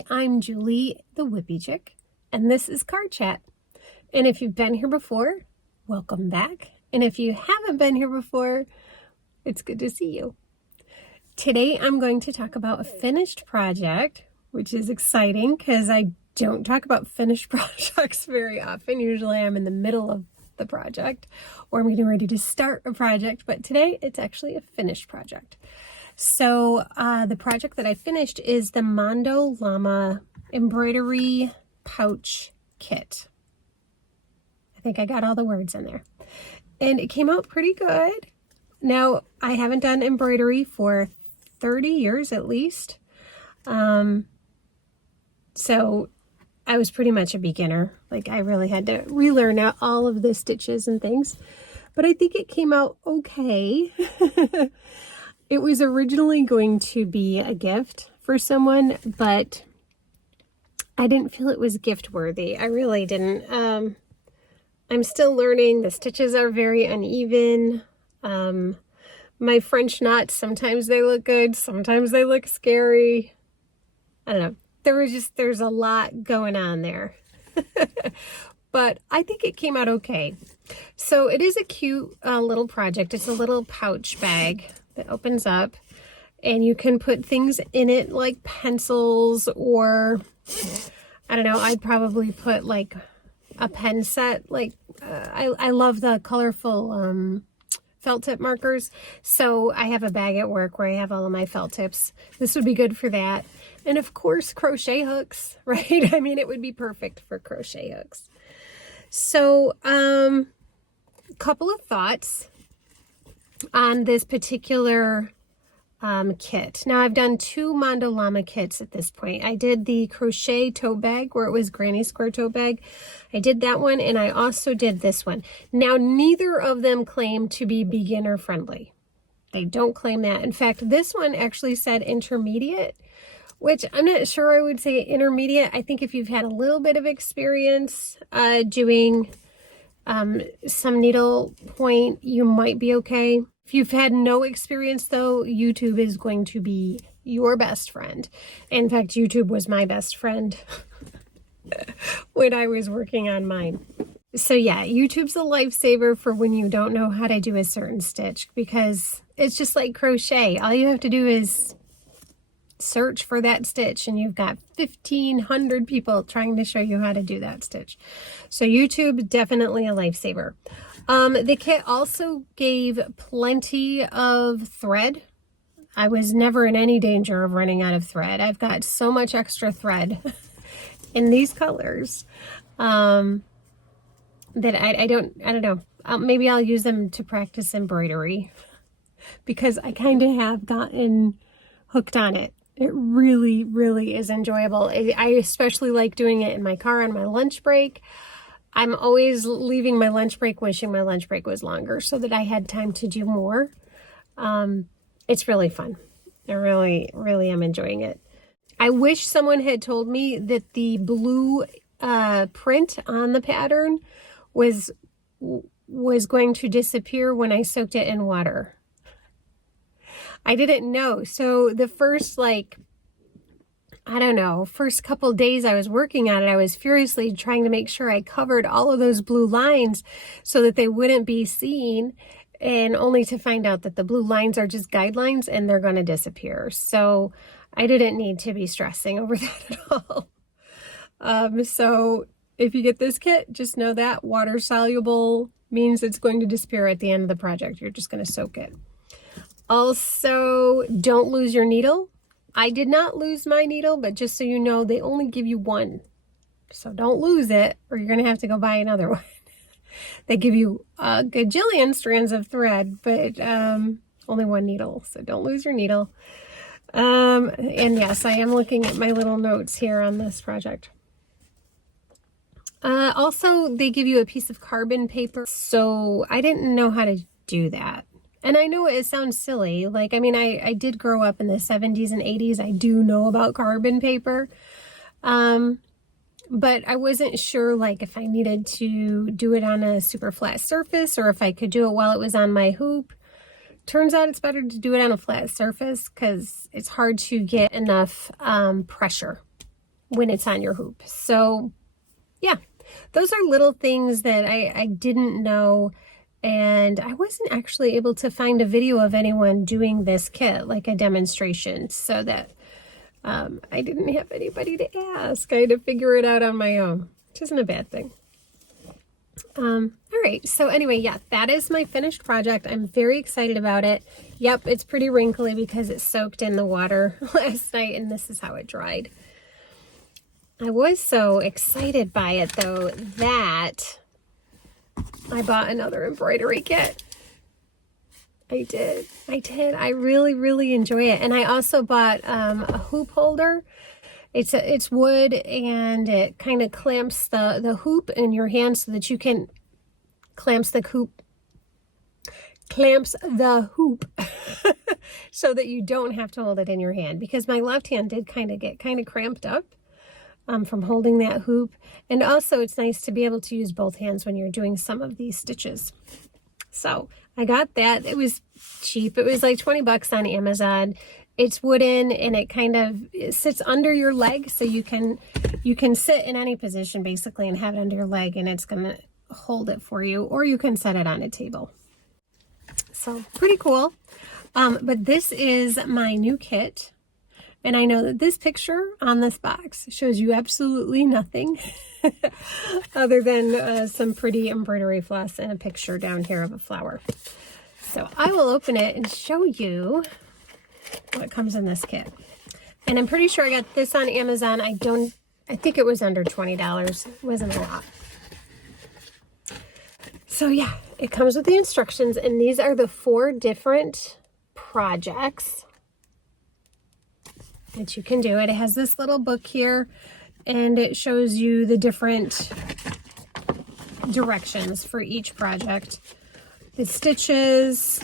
everybody, I'm Julie, the Whippy Chick, and this is Card Chat. And if you've been here before, welcome back. And if you haven't been here before, it's good to see you. Today I'm going to talk about a finished project, which is exciting because I don't talk about finished projects very often. Usually I'm in the middle of the project or I'm getting ready to start a project, but today it's actually a finished project. So the project that I finished is the Mondo Llama embroidery pouch kit. I think I got all the words in there. And it came out pretty good. Now, I haven't done embroidery for 30 years at least. So I was pretty much a beginner. Like I really had to relearn out all of the stitches and things. But I think it came out okay. It was originally going to be a gift for someone, but I didn't feel it was gift worthy. I really didn't. I'm still learning. The stitches are very uneven. My French knots, sometimes they look good, sometimes they look scary. I don't know. There's a lot going on there. But I think it came out okay. So it is a cute little project. It's a little pouch bag that opens up and you can put things in it like pencils or I don't know, I'd probably put like a pen set. Like I love the colorful felt tip markers. So I have a bag at work where I have all of my felt tips. This would be good for that. And of course, crochet hooks, right? I mean, it would be perfect for crochet hooks. So, couple of thoughts on this particular kit. Now, I've done two Mondo Llama kits at this point. I did the crochet tote bag where it was granny square tote bag. I did that one, and I also did this one. Now, neither of them claim to be beginner friendly. They don't claim that. In fact, this one actually said intermediate, which I'm not sure I would say intermediate. I think if you've had a little bit of experience doing some needle point, you might be okay. If you've had no experience though, YouTube is going to be your best friend. In fact, YouTube was my best friend when I was working on mine. So yeah, YouTube's a lifesaver for when you don't know how to do a certain stitch because it's just like crochet. All you have to do is search for that stitch and you've got 1,500 people trying to show you how to do that stitch. So YouTube, definitely a lifesaver. The kit also gave plenty of thread. I was never in any danger of running out of thread. I've got so much extra thread in these colors that I don't know. Maybe I'll use them to practice embroidery because I kind of have gotten hooked on it. It really, really is enjoyable. I especially like doing it in my car on my lunch break. I'm always leaving my lunch break wishing my lunch break was longer so that I had time to do more. It's really fun. I really, really am enjoying it. I wish someone had told me that the blue print on the pattern was going to disappear when I soaked it in water. I didn't know. So the first first couple days I was working on it, I was furiously trying to make sure I covered all of those blue lines so that they wouldn't be seen, and only to find out that the blue lines are just guidelines and they're going to disappear. So I didn't need to be stressing over that at all. So if you get this kit, just know that water soluble means it's going to disappear at the end of the project. You're just going to soak it. Also, don't lose your needle. I did not lose my needle, but just so you know, they only give you one. So don't lose it or you're going to have to go buy another one. They give you a gajillion strands of thread, but only one needle. So don't lose your needle. And yes, I am looking at my little notes here on this project. Also, they give you a piece of carbon paper. So I didn't know how to do that. And I know it sounds silly. Like, I mean, I did grow up in the 70s and 80s. I do know about carbon paper. But I wasn't sure, like, if I needed to do it on a super flat surface or if I could do it while it was on my hoop. Turns out it's better to do it on a flat surface because it's hard to get enough pressure when it's on your hoop. So yeah, those are little things that I didn't know, and I wasn't actually able to find a video of anyone doing this kit, like a demonstration, so that I didn't have anybody to ask. I had to figure it out on my own, which isn't a bad thing. All right, so anyway, yeah, that is my finished project. I'm very excited about it. Yep, it's pretty wrinkly because it soaked in the water last night, and this is how it dried. I was so excited by it, though, that I bought another embroidery kit. I did. I really, really enjoy it. And I also bought a hoop holder. It's wood, and it kind of clamps the hoop in your hand so that you can clamps the hoop so that you don't have to hold it in your hand, because my left hand did get kind of cramped up from holding that hoop. And also it's nice to be able to use both hands when you're doing some of these stitches. So I got that. It was cheap. It was like 20 bucks on Amazon. It's wooden, and it sits under your leg, so you can sit in any position basically and have it under your leg, and it's gonna hold it for you, or you can set it on a table. So pretty cool. But this is my new kit, and I know that this picture on this box shows you absolutely nothing other than some pretty embroidery floss and a picture down here of a flower. So I will open it and show you what comes in this kit. And I'm pretty sure I got this on Amazon. I think it was under $20. It wasn't a lot. So yeah, it comes with the instructions, and these are the 4 different projects that you can do. It has this little book here, and it shows you the different directions for each project. The stitches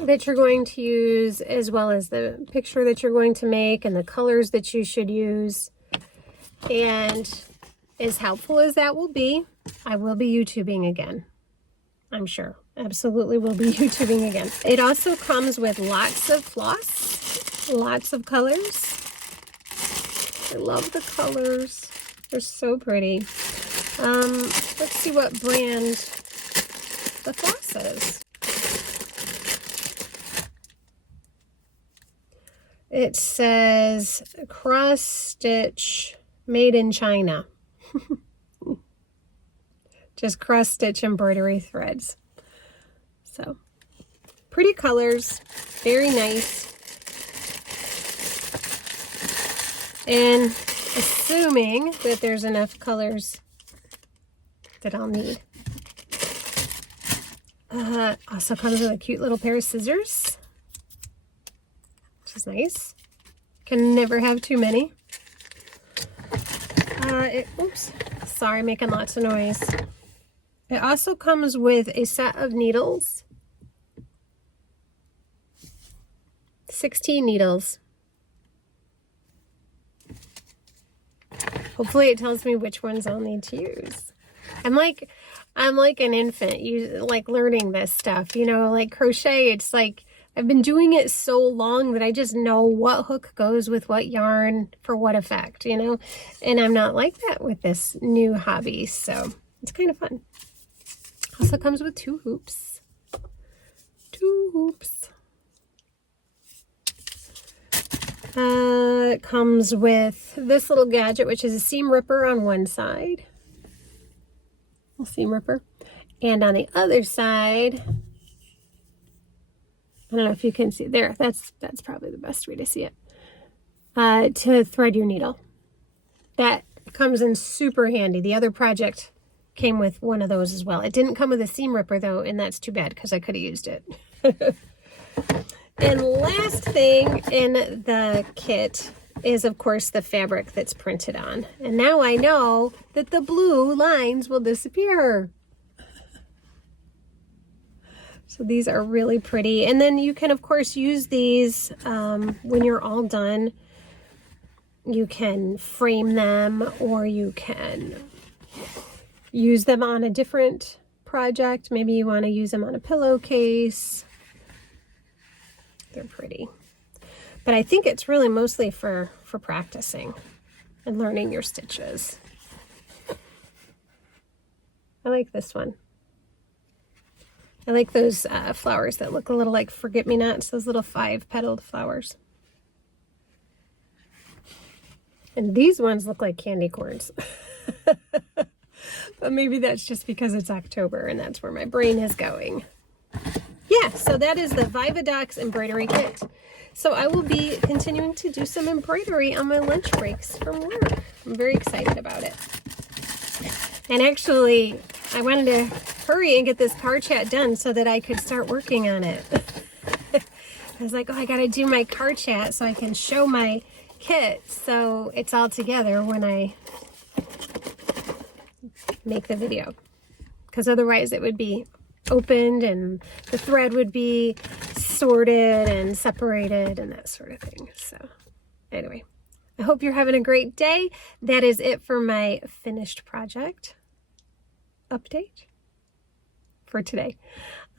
that you're going to use, as well as the picture that you're going to make and the colors that you should use. And as helpful as that will be, I will be YouTubing again. I'm sure. Absolutely will be YouTubing again. It also comes with lots of floss, lots of colors. I love the colors. They're so pretty. Let's see what brand the floss is. It says cross stitch made in China. Just cross stitch embroidery threads. So pretty colors, very nice. And assuming that there's enough colors that I'll need. Also comes with a cute little pair of scissors, which is nice. Can never have too many. Oops, sorry, making lots of noise. It also comes with a set of needles. 16 needles. Hopefully it tells me which ones I'll need to use. I'm like an infant, learning this stuff, like crochet. It's like I've been doing it so long that I just know what hook goes with what yarn for what effect, and I'm not like that with this new hobby, so it's kind of fun. Also comes with 2 hoops. 2 hoops. It comes with this little gadget, which is a seam ripper on one side. A seam ripper. And on the other side, I don't know if you can see there. That's probably the best way to see it. To thread your needle. That comes in super handy. The other project came with one of those as well. It didn't come with a seam ripper though, and that's too bad because I could have used it. And last thing in the kit is, of course, the fabric that's printed on. And now I know that the blue lines will disappear. So these are really pretty. And then you can, of course, use these when you're all done. You can frame them, or you can use them on a different project. Maybe you want to use them on a pillowcase. They're pretty. But I think it's really mostly for practicing and learning your stitches. I like this one. I like those flowers that look a little like forget-me-nots, those little 5-petaled flowers. And these ones look like candy corns. But maybe that's just because it's October and that's where my brain is going. Yeah, so that is the Vivadox embroidery kit. So I will be continuing to do some embroidery on my lunch breaks from work. I'm very excited about it. And actually, I wanted to hurry and get this card chat done so that I could start working on it. I was like, oh, I gotta do my card chat so I can show my kit so it's all together when I make the video. Because otherwise it would be opened and the thread would be sorted and separated and that sort of thing. So anyway, I hope you're having a great day. That is it for my finished project update for today.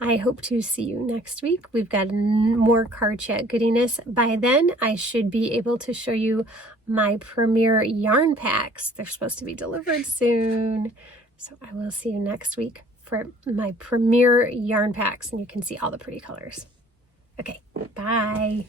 I hope to see you next week. We've got more card chat goodiness. By then, I should be able to show you my Premier yarn packs. They're supposed to be delivered soon. So I will see you next week for my Premier yarn packs, and you can see all the pretty colors. Okay, bye.